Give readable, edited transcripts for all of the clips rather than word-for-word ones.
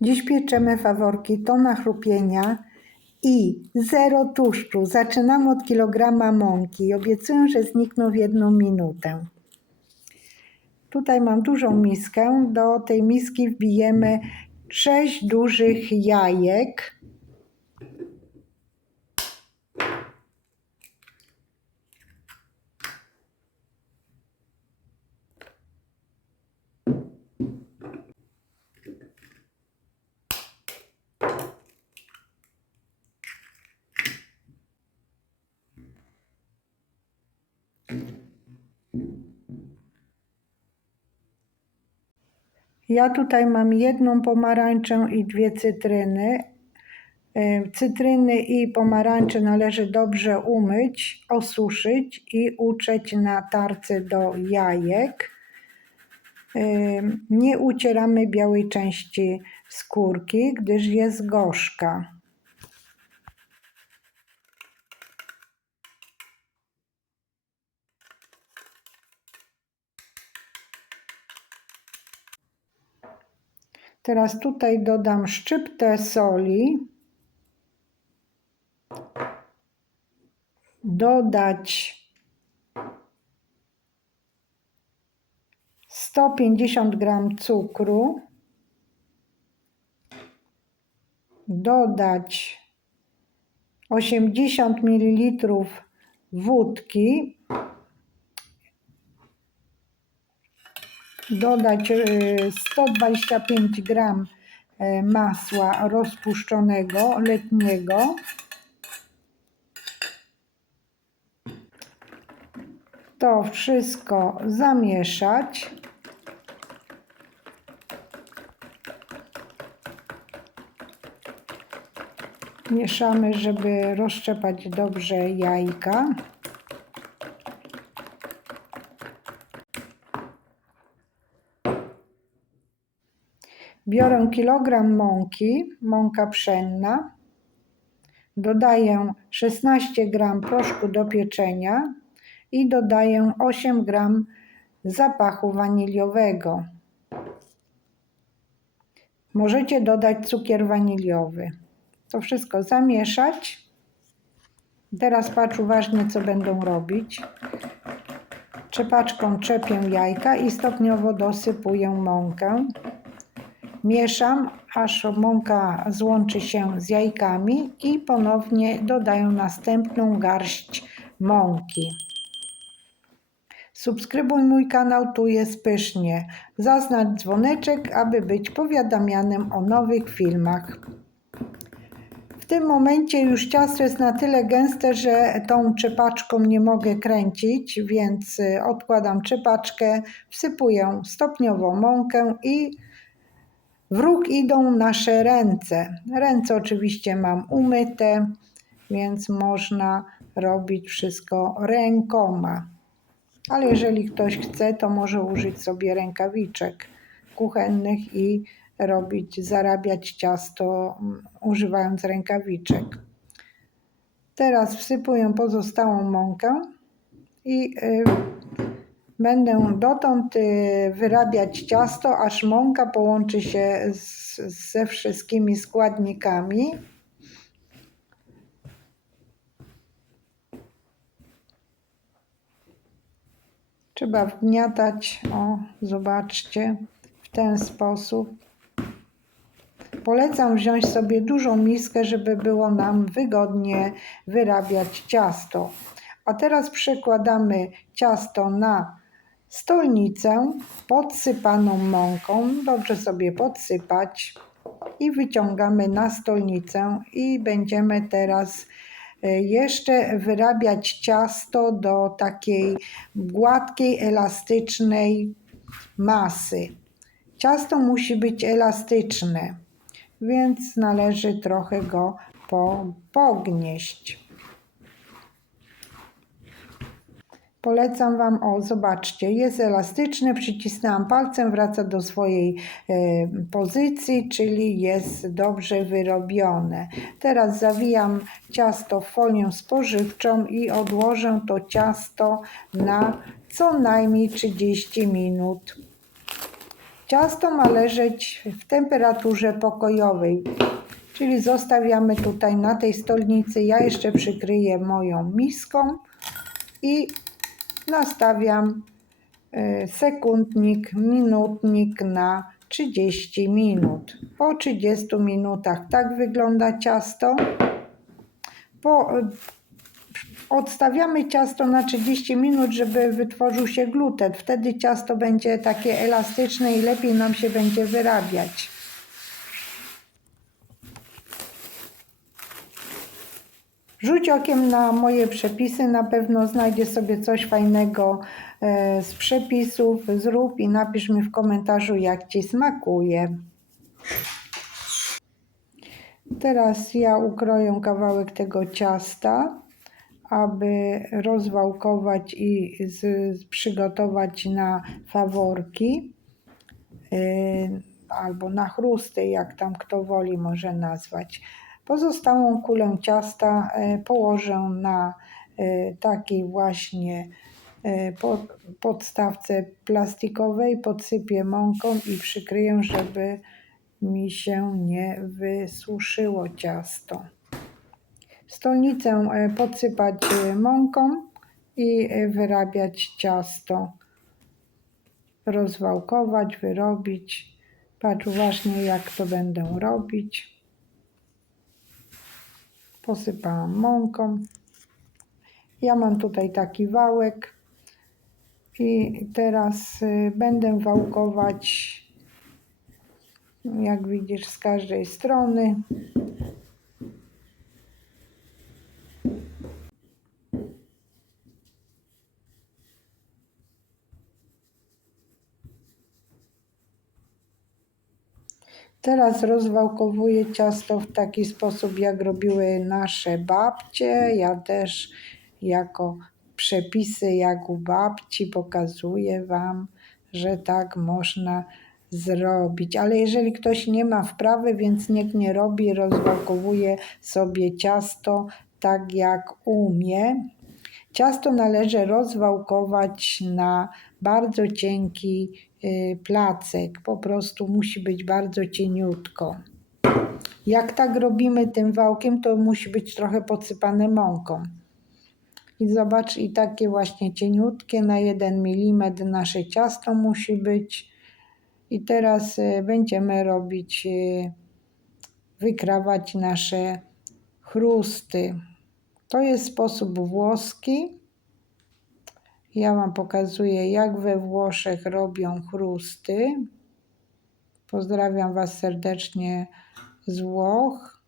Dziś pieczemy faworki, to na chrupienia i 0 tłuszczu. Zaczynamy od kilograma mąki. Obiecuję, że znikną w 1 minutę. Tutaj mam dużą miskę. Do tej miski wbijemy 6 dużych jajek. Ja tutaj mam 1 pomarańczę i 2 cytryny. Cytryny i pomarańcze należy dobrze umyć, osuszyć i utrzeć na tarce do jajek. Nie ucieramy białej części skórki, gdyż jest gorzka. Teraz tutaj dodam szczyptę soli, dodać 150 g cukru, dodać 80 ml wódki, dodać 125 g masła rozpuszczonego, letniego, to wszystko zamieszać. Mieszamy, żeby rozszczepać dobrze jajka. Biorę kilogram mąki, mąka pszenna. Dodaję 16 g proszku do pieczenia i dodaję 8 g zapachu waniliowego. Możecie dodać cukier waniliowy. To wszystko zamieszać. Teraz patrz uważnie, co będą robić. Trzepaczką trzepię jajka i stopniowo dosypuję mąkę. Mieszam, aż mąka złączy się z jajkami i ponownie dodaję następną garść mąki. Subskrybuj mój kanał, tu jest pysznie. Zaznacz dzwoneczek, aby być powiadamianym o nowych filmach. W tym momencie już ciasto jest na tyle gęste, że tą trzepaczką nie mogę kręcić, więc odkładam trzepaczkę, wsypuję stopniowo mąkę i w róg idą nasze ręce. Ręce oczywiście mam umyte, więc można robić wszystko rękoma. Ale jeżeli ktoś chce, to może użyć sobie rękawiczek kuchennych i zarabiać ciasto używając rękawiczek. Teraz wsypuję pozostałą mąkę i będę dotąd wyrabiać ciasto, aż mąka połączy się ze wszystkimi składnikami. Trzeba wgniatać, o zobaczcie, w ten sposób. Polecam wziąć sobie dużą miskę, żeby było nam wygodnie wyrabiać ciasto. A teraz przekładamy ciasto na stolnicę podsypaną mąką. Dobrze sobie podsypać i wyciągamy na stolnicę i będziemy teraz jeszcze wyrabiać ciasto do takiej gładkiej, elastycznej masy. Ciasto musi być elastyczne, więc należy trochę go pognieść. Polecam Wam, o zobaczcie, jest elastyczne, przycisnęłam palcem, wraca do swojej pozycji, czyli jest dobrze wyrobione. Teraz zawijam ciasto w folię spożywczą i odłożę to ciasto na co najmniej 30 minut. Ciasto ma leżeć w temperaturze pokojowej, czyli zostawiamy tutaj na tej stolnicy. Ja jeszcze przykryję moją miską i nastawiam sekundnik, minutnik na 30 minut. Po 30 minutach tak wygląda ciasto. Odstawiamy ciasto na 30 minut, żeby wytworzył się gluten. Wtedy ciasto będzie takie elastyczne i lepiej nam się będzie wyrabiać. Rzuć okiem na moje przepisy, na pewno znajdziesz sobie coś fajnego z przepisów. Zrób i napisz mi w komentarzu, jak Ci smakuje. Teraz ja ukroję kawałek tego ciasta, aby rozwałkować i przygotować na faworki albo na chrusty, jak tam kto woli może nazwać. Pozostałą kulę ciasta położę na takiej właśnie podstawce plastikowej, podsypię mąką i przykryję, żeby mi się nie wysuszyło ciasto. Stolnicę podsypać mąką i wyrabiać ciasto. Rozwałkować, wyrobić. Patrz uważnie, jak to będę robić. Posypałam mąką. Ja mam tutaj taki wałek i teraz będę wałkować, jak widzisz, z każdej strony. Teraz rozwałkowuję ciasto w taki sposób, jak robiły nasze babcie. Ja też jako przepisy jak u babci pokazuję Wam, że tak można zrobić. Ale jeżeli ktoś nie ma wprawy, więc niech nie robi, rozwałkowuje sobie ciasto tak jak umie. Ciasto należy rozwałkować na bardzo cienki placek, po prostu musi być bardzo cieniutko. Jak tak robimy tym wałkiem, to musi być trochę podsypane mąką. I zobacz, i takie właśnie cieniutkie, na 1 mm nasze ciasto musi być. I teraz będziemy robić, wykrawać nasze chrusty. To jest sposób włoski. Ja Wam pokazuję, jak we Włoszech robią chrusty. Pozdrawiam Was serdecznie z Włoch.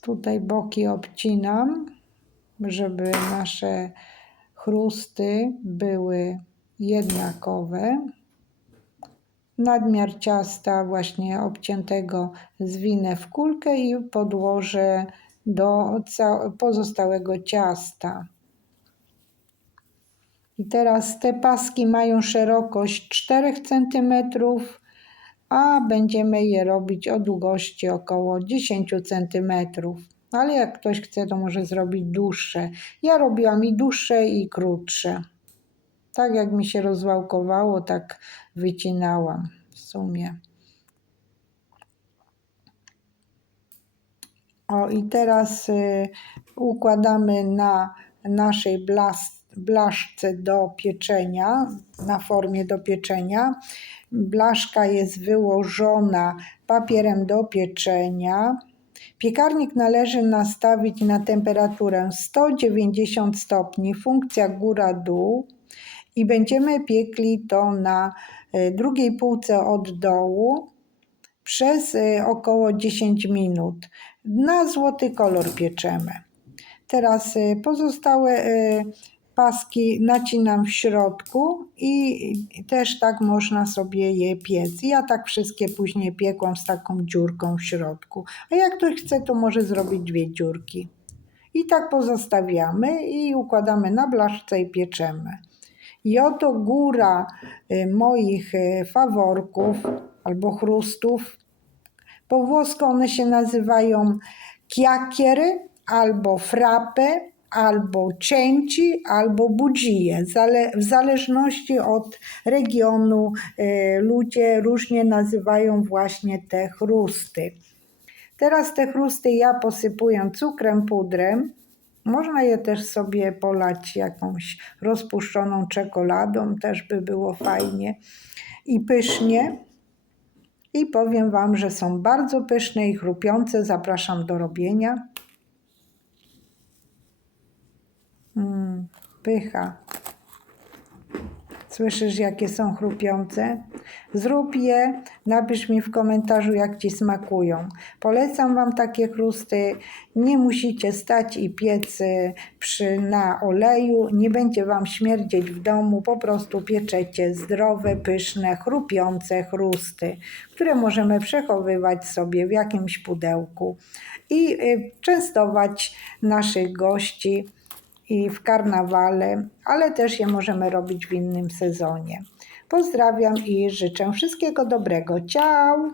Tutaj boki obcinam, żeby nasze chrusty były jednakowe. Nadmiar ciasta właśnie obciętego zwinę w kulkę i podłożę do pozostałego ciasta. I teraz te paski mają szerokość 4 cm, a będziemy je robić o długości około 10 cm. Ale jak ktoś chce, to może zrobić dłuższe. Ja robiłam i dłuższe, i krótsze. Tak jak mi się rozwałkowało, tak wycinałam w sumie. O, i teraz układamy na naszej blaszce do pieczenia, na formie do pieczenia. Blaszka jest wyłożona papierem do pieczenia. Piekarnik należy nastawić na temperaturę 190 stopni, funkcja góra-dół i będziemy piekli to na drugiej półce od dołu przez około 10 minut. Na złoty kolor pieczemy. Teraz pozostałe paski nacinam w środku i też tak można sobie je piec. Ja tak wszystkie później piekłam z taką dziurką w środku. A jak ktoś chce, to może zrobić 2 dziurki. I tak pozostawiamy i układamy na blaszce i pieczemy. I oto góra moich faworków albo chrustów. Po włosku one się nazywają chiacchiere albo frappe, albo cięci, albo budzije. W zależności od regionu ludzie różnie nazywają właśnie te chrusty. Teraz te chrusty ja posypuję cukrem, pudrem. Można je też sobie polać jakąś rozpuszczoną czekoladą, też by było fajnie i pysznie. I powiem Wam, że są bardzo pyszne i chrupiące. Zapraszam do robienia. Pycha. Słyszysz, jakie są chrupiące? Zrób je, napisz mi w komentarzu, jak Ci smakują. Polecam Wam takie chrusty. Nie musicie stać i piec na oleju. Nie będzie Wam śmierdzieć w domu. Po prostu pieczecie zdrowe, pyszne, chrupiące chrusty, które możemy przechowywać sobie w jakimś pudełku i częstować naszych gości i w karnawale, ale też je możemy robić w innym sezonie. Pozdrawiam i życzę wszystkiego dobrego. Ciao!